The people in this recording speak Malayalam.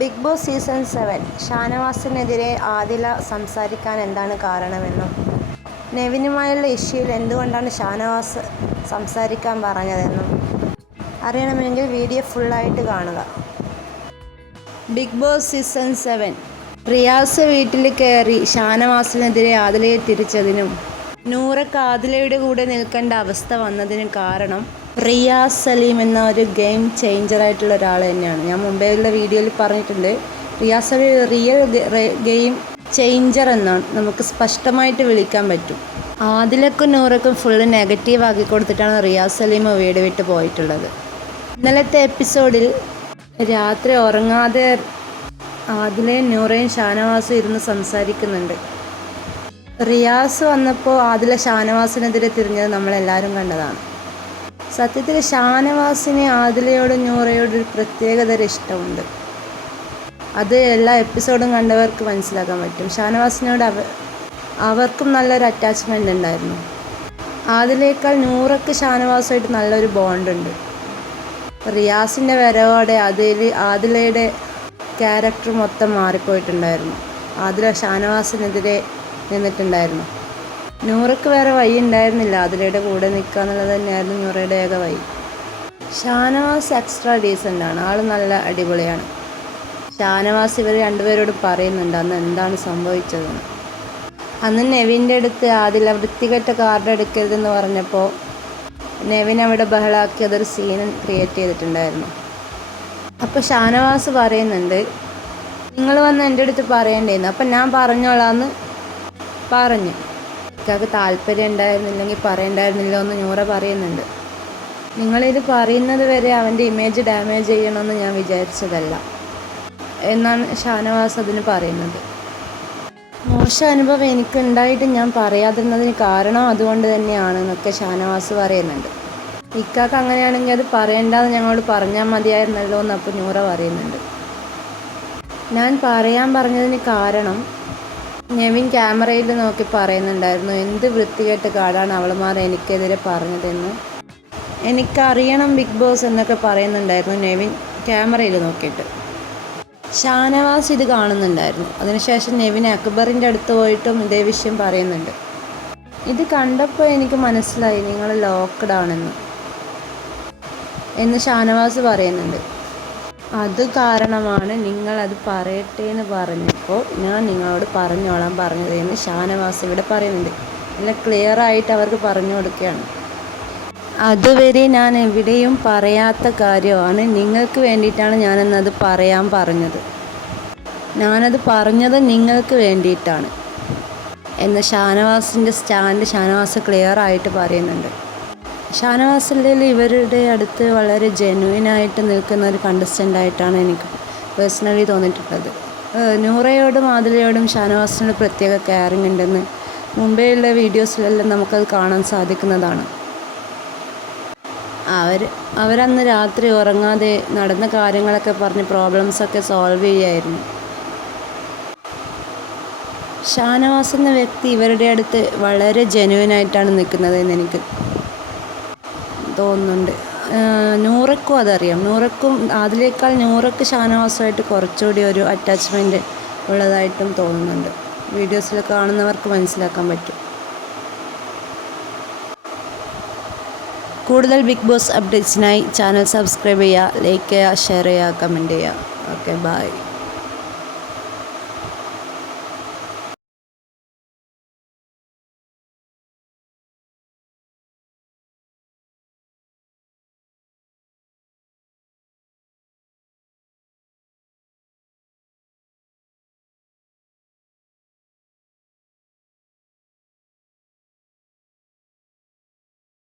ബിഗ് ബോസ് സീസൺ 7 ഷാനവാസിനെതിരെ ആദില സംസാരിക്കാൻ എന്താണ് കാരണമെന്നും നെവിനുമായുള്ള ഇഷ്യൂവിൽ എന്തുകൊണ്ടാണ് ഷാനവാസ് സംസാരിക്കാൻ പറഞ്ഞതെന്നും അറിയണമെങ്കിൽ വീഡിയോ ഫുള്ളായിട്ട് കാണുക. ബിഗ് ബോസ് സീസൺ 7 റിയാസ് വീട്ടിൽ കയറി ഷാനവാസിനെതിരെ ആദിലയെ തിരിച്ചതിനും നൂറക്ക് ആദിലയുടെ കൂടെ നിൽക്കേണ്ട അവസ്ഥ വന്നതിനും കാരണം റിയാസ് സലീം എന്ന ഒരു ഗെയിം ചേഞ്ചറായിട്ടുള്ള ഒരാൾ തന്നെയാണ്. ഞാൻ മുമ്പേയുള്ള വീഡിയോയിൽ പറഞ്ഞിട്ടുണ്ട്, റിയാസ് ഒരു റിയൽ ഗെയിം ചേഞ്ചർ എന്നാണ് നമുക്ക് സ്പഷ്ടമായിട്ട് വിളിക്കാൻ പറ്റും. ആദിലക്കും നൂറക്കും ഫുള്ള് നെഗറ്റീവ് ആക്കി കൊടുത്തിട്ടാണ് റിയാസ് സലീം വീട് വിട്ട് പോയിട്ടുള്ളത്. ഇന്നലത്തെ എപ്പിസോഡിൽ രാത്രി ഉറങ്ങാതെ ആദിലയും നൂറയും ഷാനവാസും ഇരുന്ന് സംസാരിക്കുന്നുണ്ട്. റിയാസ് വന്നപ്പോൾ ആദില ഷാനവാസിനെതിരെ തിരിഞ്ഞത് നമ്മളെല്ലാവരും കണ്ടതാണ്. സത്യത്തിൽ ഷാനവാസിന് ആദിലയോടും നൂറയോടും ഒരു പ്രത്യേകതരം ഇഷ്ടമുണ്ട്. അത് എല്ലാ എപ്പിസോഡും കണ്ടവർക്ക് മനസ്സിലാക്കാൻ പറ്റും. ഷാനവാസിനോട് അവർക്കും നല്ലൊരു അറ്റാച്ച്മെൻ്റ് ഉണ്ടായിരുന്നു. ആദിലയേക്കാൾ നൂറക്ക് ഷാനവാസുമായിട്ട് നല്ലൊരു ബോണ്ടുണ്ട്. റിയാസിൻ്റെ വരവോടെ ആദിലയുടെ ക്യാരക്ടർ മൊത്തം മാറിപ്പോയിട്ടുണ്ടായിരുന്നു. ആദില ഷാനവാസിനെതിരെ നിന്നിട്ടുണ്ടായിരുന്നു. നൂറക്ക് വേറെ വഴി ഉണ്ടായിരുന്നില്ല, ആദിലയുടെ കൂടെ നിൽക്കുക എന്നുള്ളത് തന്നെയായിരുന്നു നൂറയുടെ ഏക വഴി. ഷാനവാസ് എക്സ്ട്രാ ഡീസൻ്റാണ്, ആൾ നല്ല അടിപൊളിയാണ്. ഷാനവാസ് ഇവർ രണ്ടുപേരോടും പറയുന്നുണ്ട് അന്ന് എന്താണ് സംഭവിച്ചതെന്ന്. അന്ന് നെവിൻ്റെ അടുത്ത് ആദില വൃത്തികെട്ട കാർഡ് എടുക്കരുതെന്ന് പറഞ്ഞപ്പോൾ നെവിൻ അവിടെ ബഹളാക്കി അതൊരു സീൻ ക്രിയേറ്റ് ചെയ്തിട്ടുണ്ടായിരുന്നു. അപ്പോൾ ഷാനവാസ് പറയുന്നുണ്ട്, നിങ്ങൾ വന്ന് എൻ്റെ അടുത്ത് പറയേണ്ടിയിരുന്നു, അപ്പം ഞാൻ പറഞ്ഞോളാന്ന് പറഞ്ഞു. ഇക്കാക്ക് താല്പര്യം ഉണ്ടായിരുന്നില്ലെങ്കിൽ പറയണ്ടായിരുന്നില്ലോ എന്ന് നൂറ പറയുന്നുണ്ട്. നിങ്ങളിത് പറയുന്നത് വരെ അവൻ്റെ ഇമേജ് ഡാമേജ് ചെയ്യണമെന്ന് ഞാൻ വിചാരിച്ചതല്ല എന്നാണ് ഷാനവാസ് അതിന് പറയുന്നത്. മോശം അനുഭവം എനിക്കുണ്ടായിട്ട് ഞാൻ പറയാതിരുന്നതിന് കാരണം അതുകൊണ്ട് തന്നെയാണ് എന്നൊക്കെ ഷാനവാസ് പറയുന്നുണ്ട്. ഇക്കാക്ക് അങ്ങനെയാണെങ്കിൽ അത് പറയേണ്ടതെന്ന് ഞങ്ങളോട് പറഞ്ഞാൽ മതിയായിരുന്നല്ലോ എന്ന് അപ്പോൾ നൂറ പറയുന്നുണ്ട്. ഞാൻ പറയാൻ പറഞ്ഞതിന് കാരണം നെവിൻ ക്യാമറയിൽ നോക്കി പറയുന്നുണ്ടായിരുന്നു, എന്ത് വൃത്തികെട്ട കാർഡാണ് അവളുമാർ എനിക്കെതിരെ പറഞ്ഞതെന്ന് എനിക്കറിയണം ബിഗ് ബോസ് എന്നൊക്കെ പറയുന്നുണ്ടായിരുന്നു നെവിൻ ക്യാമറയിൽ നോക്കിയിട്ട്. ഷാനവാസ് ഇത് കാണുന്നുണ്ടായിരുന്നു. അതിനുശേഷം നെവിൻ അക്ബറിൻ്റെ അടുത്ത് പോയിട്ടും ഇതേ വിഷയം പറയുന്നുണ്ട്. ഇത് കണ്ടപ്പോൾ എനിക്ക് മനസ്സിലായി നിങ്ങൾ ലോക്ക്ഡ് ആണെന്ന് ഷാനവാസ് പറയുന്നുണ്ട്. അത് കാരണമാണ് നിങ്ങളത് പറയട്ടെ എന്ന് പറഞ്ഞപ്പോൾ ഞാൻ നിങ്ങളോട് പറഞ്ഞോളാൻ പറഞ്ഞത് എന്ന് ഷാനവാസ് ഇവിടെ പറയുന്നുണ്ട്. നല്ല ക്ലിയർ ആയിട്ട് അവർക്ക് പറഞ്ഞു കൊടുക്കുകയാണ്. അതുവരെ ഞാൻ എവിടെയും പറയാത്ത കാര്യമാണ്, നിങ്ങൾക്ക് വേണ്ടിയിട്ടാണ് ഞാനെന്നത് പറയാൻ പറഞ്ഞത്, ഞാനത് പറഞ്ഞത് നിങ്ങൾക്ക് വേണ്ടിയിട്ടാണ് എന്ന് ഷാനവാസിൻ്റെ സ്റ്റാൻഡ് ഷാനവാസ് ക്ലിയർ ആയിട്ട് പറയുന്നുണ്ട്. ഷാനവാസിൻ്റെ ഇവരുടെ അടുത്ത് വളരെ ജെന്യുവിനായിട്ട് നിൽക്കുന്ന ഒരു കണ്ടസ്റ്റൻ്റായിട്ടാണ് എനിക്ക് പേഴ്സണലി തോന്നിയിട്ടുള്ളത്. നൂറയോടും ആദിലയോടും ഷാനവാസിനോട് പ്രത്യേക കെയറിങ് ഉണ്ടെന്ന് മുമ്പേയുള്ള വീഡിയോസിലെല്ലാം നമുക്കത് കാണാൻ സാധിക്കുന്നതാണ്. അവരന്ന് രാത്രി ഉറങ്ങാതെ നടന്ന കാര്യങ്ങളൊക്കെ പറഞ്ഞ് പ്രോബ്ലംസൊക്കെ സോൾവ് ചെയ്യായിരുന്നു. ഷാനവാസ് എന്ന വ്യക്തി ഇവരുടെ അടുത്ത് വളരെ ജെന്യുവിനായിട്ടാണ് നിൽക്കുന്നത് എന്ന് എനിക്ക് തോന്നുന്നുണ്ട്. നൂറക്കും അതറിയാം. നൂറക്കും അതിലേക്കാൾ നൂറക്ക് ഷാനവാസുമായിട്ട് കുറച്ചുകൂടി ഒരു അറ്റാച്ച്മെൻറ്റ് ഉള്ളതായിട്ടും തോന്നുന്നുണ്ട്. വീഡിയോസിൽ കാണുന്നവർക്ക് മനസ്സിലാക്കാൻ പറ്റും. കൂടുതൽ ബിഗ് ബോസ് അപ്ഡേറ്റ്സിനായി ചാനൽ സബ്സ്ക്രൈബ് ചെയ്യുക, ലൈക്ക് ചെയ്യുക, ഷെയർ ചെയ്യുക, കമൻറ്റ് ചെയ്യുക. Okay, by.